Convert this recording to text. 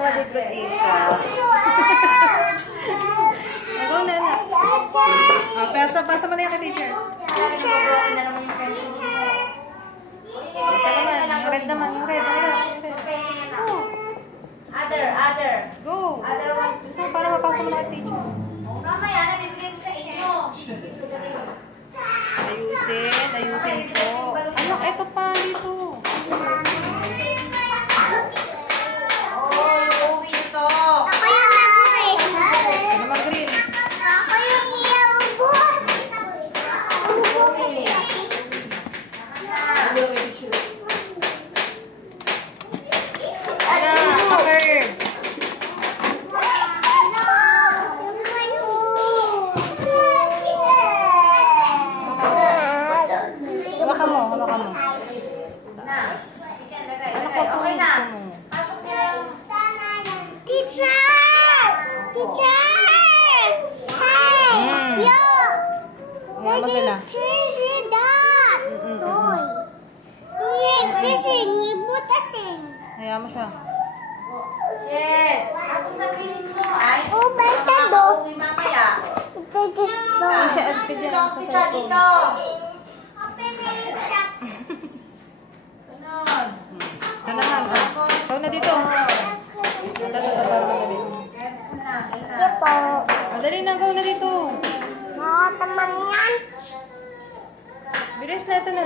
Malikot isa. Go na na. Pasa mo na yan kay teacher. Nababroken na naman yung pencil mo. Isa naman. Yung red naman. Yung red. Other. Go. Other one. Gusto mo para mapasa mo na kay teacher. Mamaya, nabibigay ko sa inyo. Ayusin po. Ano, ito pa dito. Okay na. Teacher! Hey! Look! There's a dot! Toy. Butasin. Hayaan mo siya. Yeah. Tapos na bilis mo. Ay, basta do. Mamaya. Siya, Isa dito. Ikaw na dito. Madali na, ikaw na dito. Mga taman yan. Bilis na, ito na.